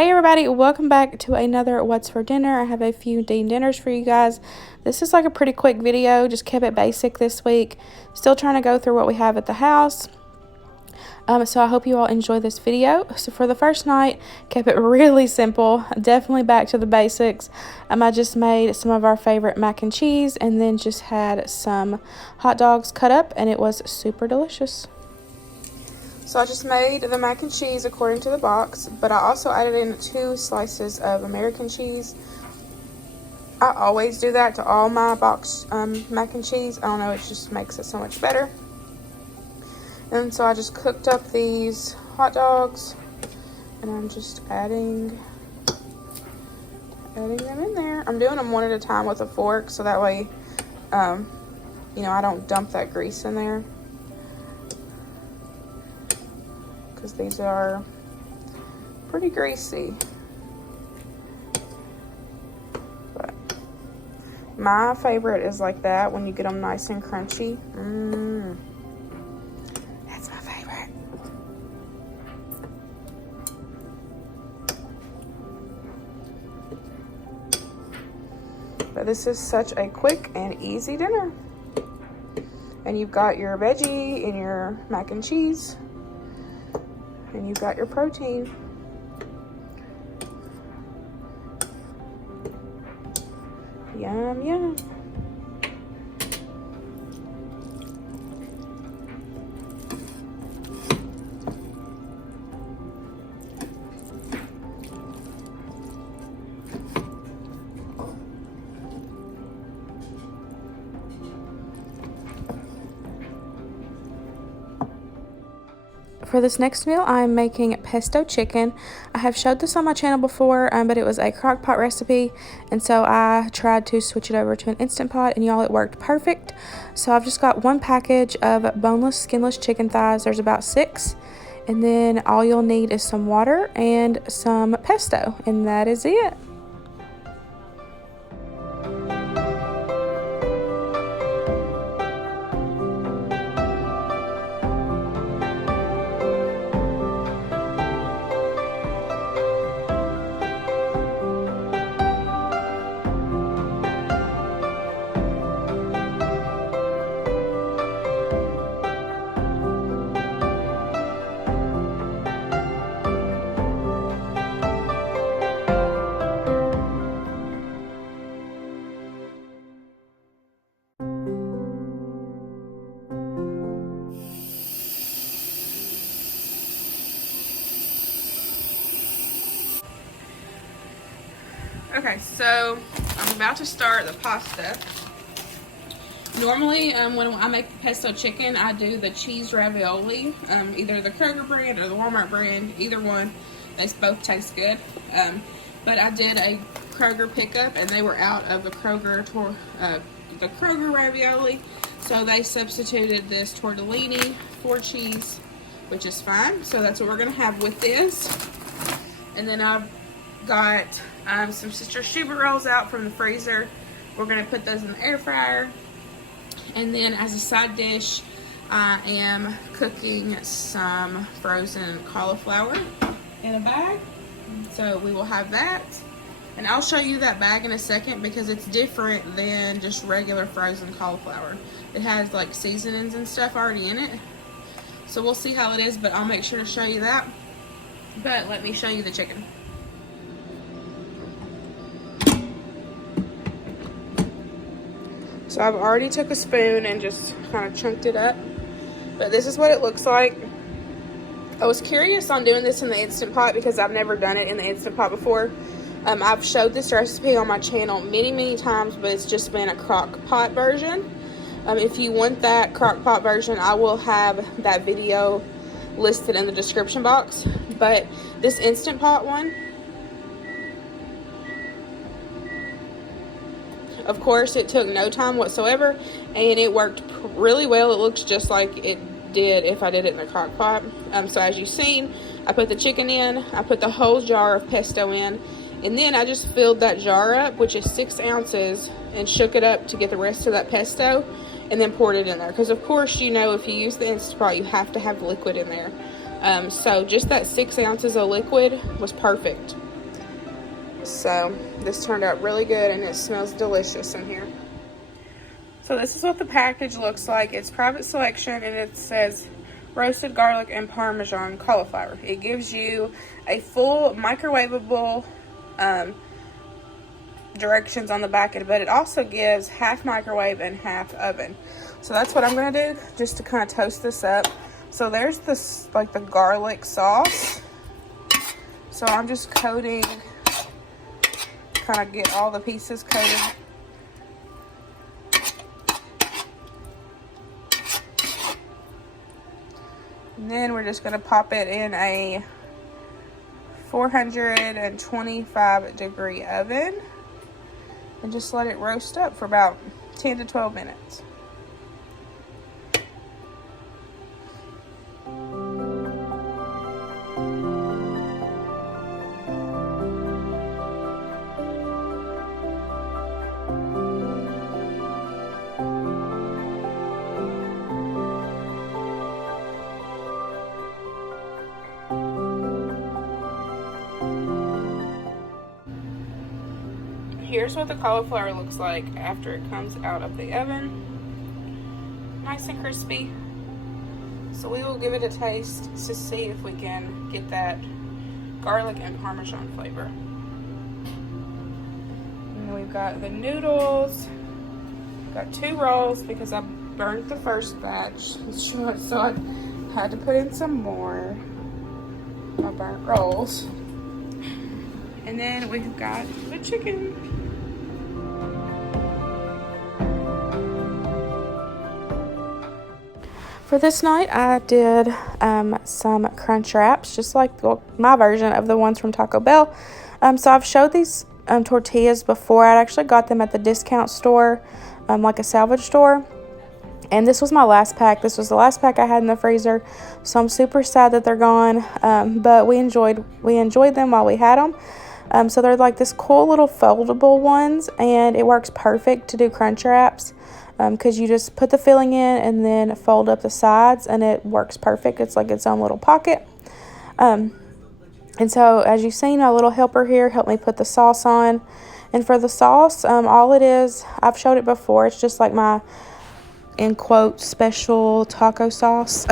Hey everybody, welcome back to another What's for Dinner. I have a few dinners for you guys. This is like a pretty quick video, just kept it basic this week. Still trying to go through what we have at the house. So I hope you all enjoy this video. So for the first night, kept it really simple, definitely back to the basics. I just made some of our favorite mac and cheese and then just had some hot dogs cut up, and it was super delicious. So I just made the mac and cheese according to the box, but I also added in 2 slices of American cheese. I always do that to all my box mac and cheese. I don't know, it just makes it so much better. And so I just cooked up these hot dogs, and I'm just adding them in there. I'm doing them one at a time with a fork, so that way, you know, I don't dump that grease in there. Because these are pretty greasy. But my favorite is like that, when you get them nice and crunchy. That's my favorite. But this is such a quick and easy dinner. And you've got your veggie and your mac and cheese. And you've got your protein. Yum, yum. For this next meal, I'm making pesto chicken. I have showed this on my channel before, but it was a Crockpot recipe, and so I tried to switch it over to an Instant Pot, and y'all, it worked perfect. So I've just got 1 package of boneless, skinless chicken thighs. There's about 6, and then all you'll need is some water and some pesto, and that is it. Okay, so I'm about to start the pasta. Normally, when I make pesto chicken, I do the cheese ravioli, either the Kroger brand or the Walmart brand, either one. They both taste good. But I did a Kroger pickup, and they were out of the Kroger ravioli, so they substituted this tortellini for cheese, which is fine. So that's what we're gonna have with this. And then I've got some Sister Schubert rolls out from the freezer. We're going to put those in the air fryer. And then as a side dish, I am cooking some frozen cauliflower in a bag. So we will have that. And I'll show you that bag in a second, because it's different than just regular frozen cauliflower. It has like seasonings and stuff already in it. So we'll see how it is, but I'll make sure to show you that. But let me show you the chicken. So I've already took a spoon and just kind of chunked it up. But this is what it looks like. I was curious on doing this in the Instant Pot because I've never done it in the Instant Pot before. I've showed this recipe on my channel many times, but it's just been a Crockpot version. If you want that Crockpot version, I will have that video listed in the description box. But this Instant Pot one, of course, it took no time whatsoever, and it worked really well. It looks just like it did if I did it in the crock pot. So as you've seen, I put the chicken in, I put the whole jar of pesto in, and then I just filled that jar up, which is 6 ounces, and shook it up to get the rest of that pesto, and then poured it in there. Because of course, you know, if you use the Instant Pot, you have to have liquid in there. So just that 6 ounces of liquid was perfect. So this turned out really good, and it smells delicious in here. So this is what the package looks like. It's private selection, and it says roasted garlic and Parmesan cauliflower. It gives you a full microwavable directions on the back end, but it also gives half microwave and half oven. So that's what I'm going to do, just to kind of toast this up. So there's this, like, the garlic sauce. So I'm just coating, kind of get all the pieces coated. And then we're just going to pop it in a 425 degree oven and just let it roast up for about 10 to 12 minutes. Here's what the cauliflower looks like after it comes out of the oven. Nice and crispy. So we will give it a taste to see if we can get that garlic and Parmesan flavor. And then we've got the noodles. Got 2 rolls because I burnt the first batch. So I had to put in some more. My burnt rolls. And then we've got the chicken. For this night, I did some crunch wraps, just like my version of the ones from Taco Bell. So I've showed these tortillas before. I actually got them at the discount store, like a salvage store. And this was my last pack. This was the last pack I had in the freezer. So I'm super sad that they're gone. But we enjoyed them while we had them. So they're like this cool little foldable ones, and it works perfect to do crunch wraps. Because you just put the filling in and then fold up the sides, and it works perfect. It's like its own little pocket. And so as you've seen, my little helper here helped me put the sauce on. And for the sauce, all it is, I've showed it before, it's just like my, in quotes, special taco sauce.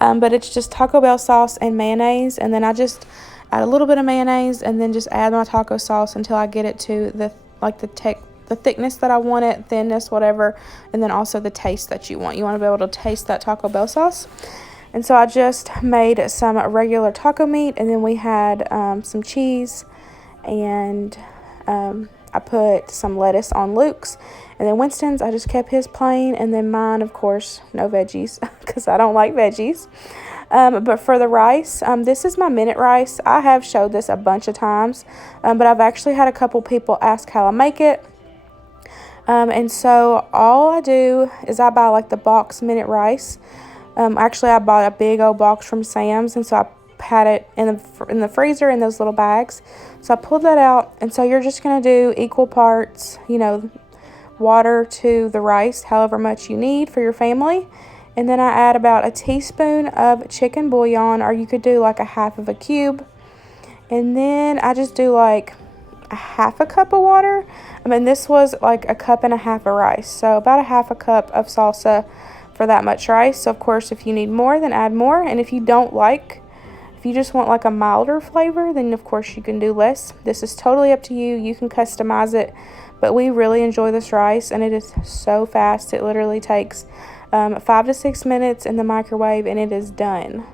But it's just Taco Bell sauce and mayonnaise, and then I just add a little bit of mayonnaise and then just add my taco sauce until I get it to the thickness that I want it, thinness, whatever, and then also the taste that you want. You want to be able to taste that Taco Bell sauce. And so I just made some regular taco meat, and then we had some cheese, and I put some lettuce on Luke's, and then Winston's, I just kept his plain, and then mine, of course, no veggies, because I don't like veggies. But for the rice, this is my minute rice. I have showed this a bunch of times, but I've actually had a couple people ask how I make it. And so all I do is I buy like the box minute rice. Actually, I bought a big old box from Sam's, and so I had it in the freezer in those little bags. So I pulled that out, and so you're just going to do equal parts, water to the rice, however much you need for your family. And then I add about a teaspoon of chicken bouillon, or you could do like a half of a cube. And then I just do like a half a cup of water. I mean, this was like a cup and a half of rice, so about a half a cup of salsa for that much rice. So of course, if you need more, then add more. And if you just want like a milder flavor, then of course you can do less. This is totally up to you. You can customize it, but we really enjoy this rice, and it is so fast. It literally takes 5 to 6 minutes in the microwave, and it is done.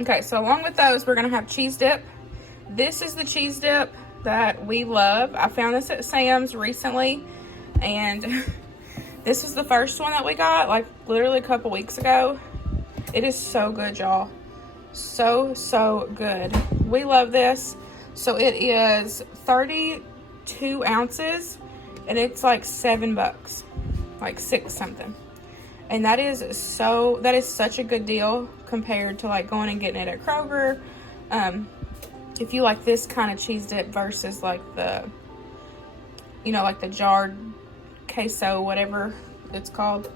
Okay, so along with those, we're gonna have cheese dip. This is the cheese dip that we love. I found this at Sam's recently, and this was the first one that we got, like literally a couple weeks ago. It is so good, y'all. So good. We love this. So it is 32 ounces, and it's like $7, like $6 something. And that is such a good deal compared to like going and getting it at Kroger. If you like this kind of cheese dip versus like the, you know, like the jarred queso, whatever it's called.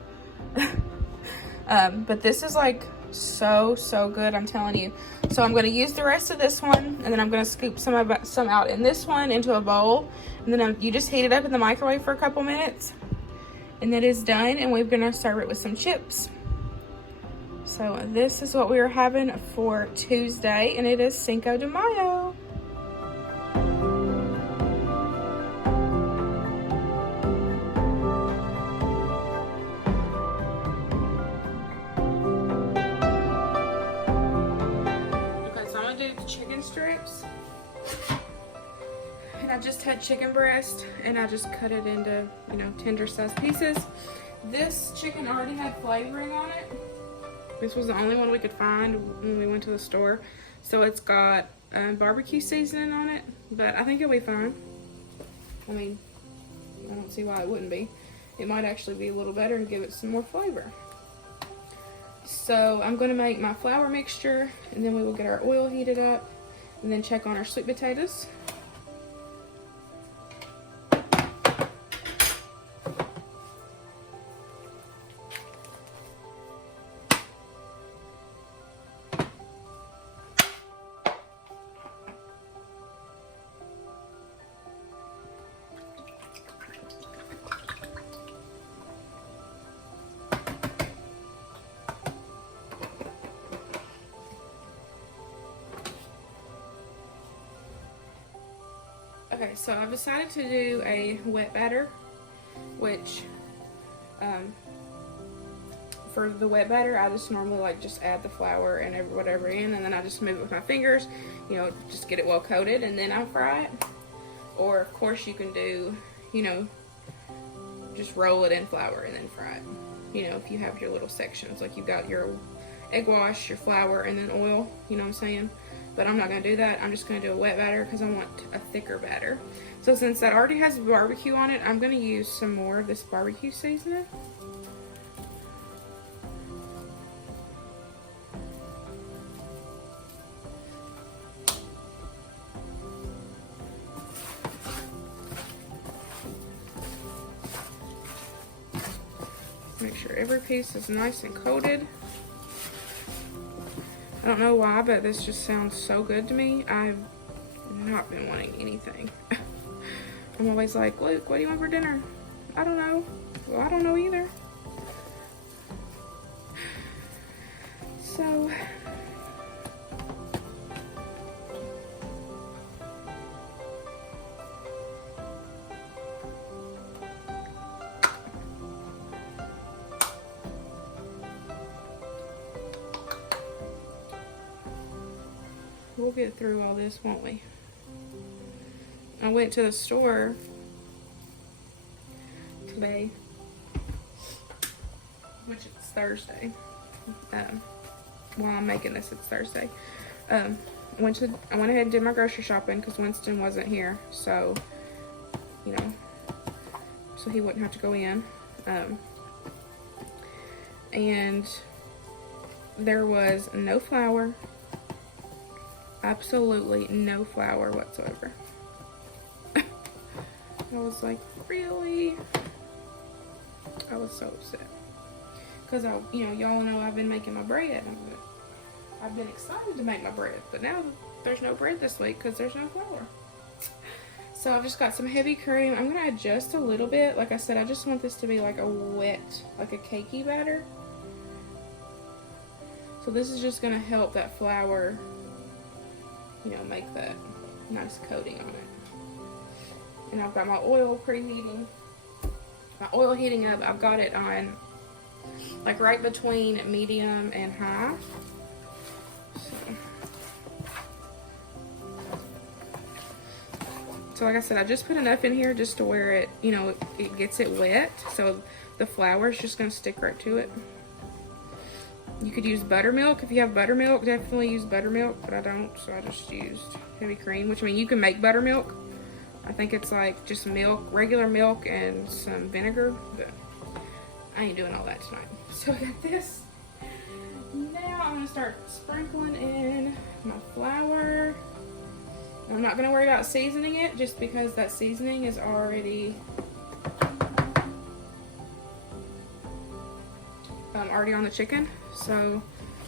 But this is like so good, I'm telling you. So I'm going to use the rest of this one, and then I'm going to scoop some out in this one into a bowl, and then you just heat it up in the microwave for a couple minutes, and that is done, and we're going to serve it with some chips. So this is what we are having for Tuesday, and it is Cinco de Mayo. Okay, so I'm gonna do the chicken strips. And I just had chicken breast, and I just cut it into, you know, tender sized pieces. This chicken already had flavoring on it. This was the only one we could find when we went to the store. So it's got barbecue seasoning on it, but I think it'll be fine. I mean, I don't see why it wouldn't be. It might actually be a little better and give it some more flavor. So I'm gonna make my flour mixture, and then we will get our oil heated up, and then check on our sweet potatoes. Okay, so I've decided to do a wet batter, which for the wet batter, I just normally like just add the flour and whatever in, and then I just move it with my fingers, you know, just get it well coated, and then I fry it. Or of course you can do, you know, just roll it in flour and then fry it. You know, if you have your little sections, like you've got your egg wash, your flour, and then oil, you know what I'm saying? But I'm not going to do that. I'm just going to do a wet batter because I want a thicker batter. So since that already has barbecue on it, I'm going to use some more of this barbecue seasoning. Make sure every piece is nice and coated. I don't know why, but this just sounds so good to me. I've not been wanting anything. I'm always like, Luke, what do you want for dinner? I don't know. Well, I don't know either. So, we'll get through all this, won't we? I went to the store today, which it's Thursday. While I'm making this, it's Thursday. I went ahead and did my grocery shopping because Winston wasn't here, so you know, so he wouldn't have to go in. And there was no flour. Absolutely no flour whatsoever. I was like, really? I was so upset. Because, you know, y'all know I've been making my bread. I've been excited to make my bread. But now there's no bread this week because there's no flour. So I've just got some heavy cream. I'm going to add just a little bit. Like I said, I just want this to be like a wet, like a cakey batter. So this is just going to help that flour, you know, make that nice coating on it. And I've got my oil preheating. My oil heating up, I've got it on like right between medium and high. So So like I said, I just put enough in here just to where it, you know, it gets it wet. So the flour is just gonna stick right to it. You could use buttermilk. If you have buttermilk, definitely use buttermilk, but I don't, so I just used heavy cream, which I mean, you can make buttermilk. I think it's like just milk, regular milk and some vinegar, but I ain't doing all that tonight. So I got this. Now I'm gonna start sprinkling in my flour. I'm not gonna worry about seasoning it just because that seasoning is already on the chicken. So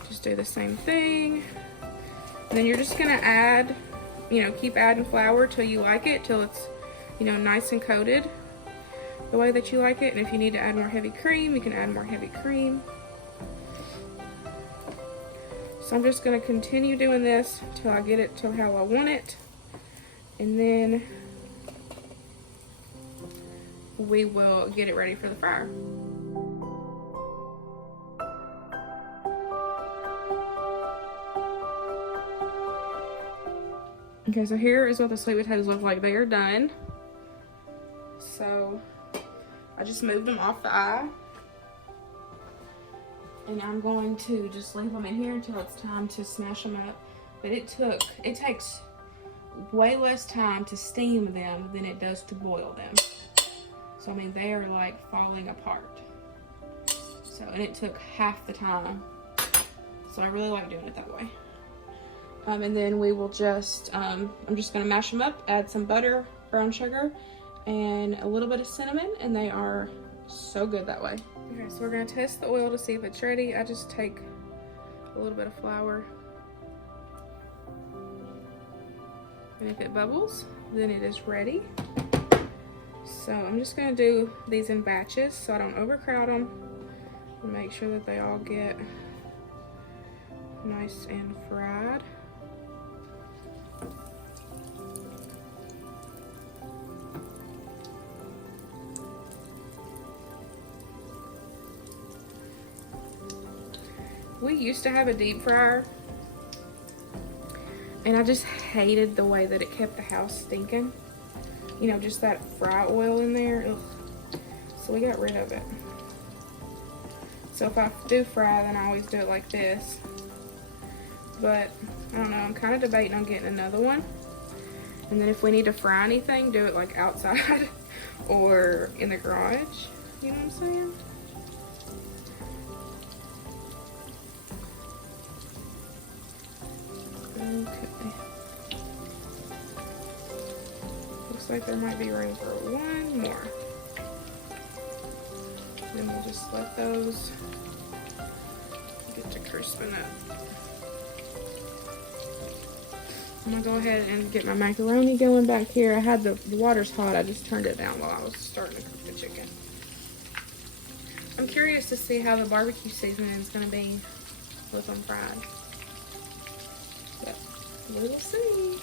just do the same thing. And then you're just gonna add, you know, keep adding flour till you like it, till it's, you know, nice and coated the way that you like it. And if you need to add more heavy cream, you can add more heavy cream. So I'm just gonna continue doing this till I get it to how I want it. And then we will get it ready for the fryer. Okay, so here is what the sweet potatoes look like. They are done. So I just moved them off the eye. And I'm going to just leave them in here until it's time to smash them up. But it takes way less time to steam them than it does to boil them. So I mean, they are like falling apart. So, and it took half the time. So I really like doing it that way. And then we will just, I'm just gonna mash them up, add some butter, brown sugar, and a little bit of cinnamon, and they are so good that way. Okay, so we're gonna test the oil to see if it's ready. I just take a little bit of flour. And if it bubbles, then it is ready. So I'm just gonna do these in batches so I don't overcrowd them, and make sure that they all get nice and fried. We used to have a deep fryer, and I just hated the way that it kept the house stinking. You know, just that fry oil in there. Ugh. So we got rid of it. So if I do fry, then I always do it like this. But I don't know, I'm kind of debating on getting another one. And then if we need to fry anything, do it like outside or in the garage. You know what I'm saying? Okay. Looks like there might be room for one more. Then we'll just let those get to crisping up. I'm gonna go ahead and get my macaroni going back here. I had the water's hot. I just turned it down while I was starting to cook the chicken. I'm curious to see how the barbecue seasoning is gonna be with them fried. But we'll see.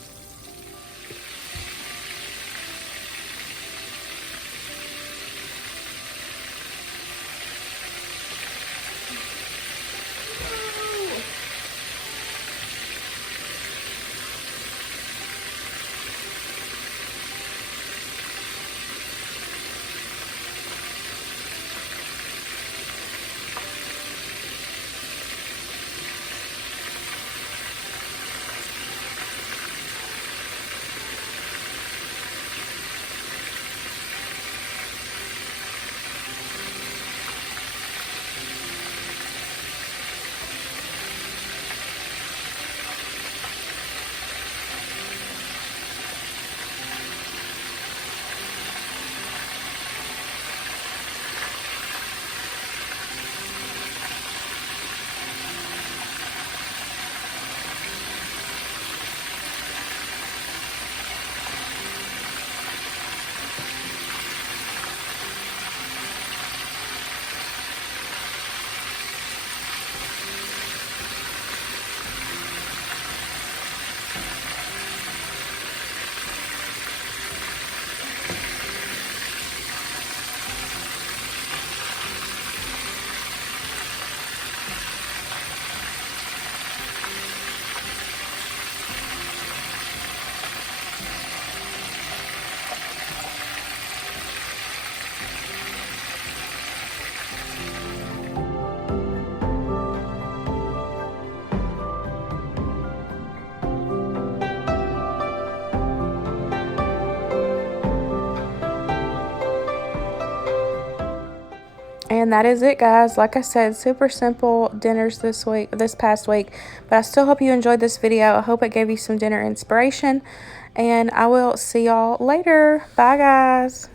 And that is it, guys. Like I said, super simple dinners this past week. But I still hope you enjoyed this video. I hope it gave you some dinner inspiration. And I will see y'all later. Bye, guys.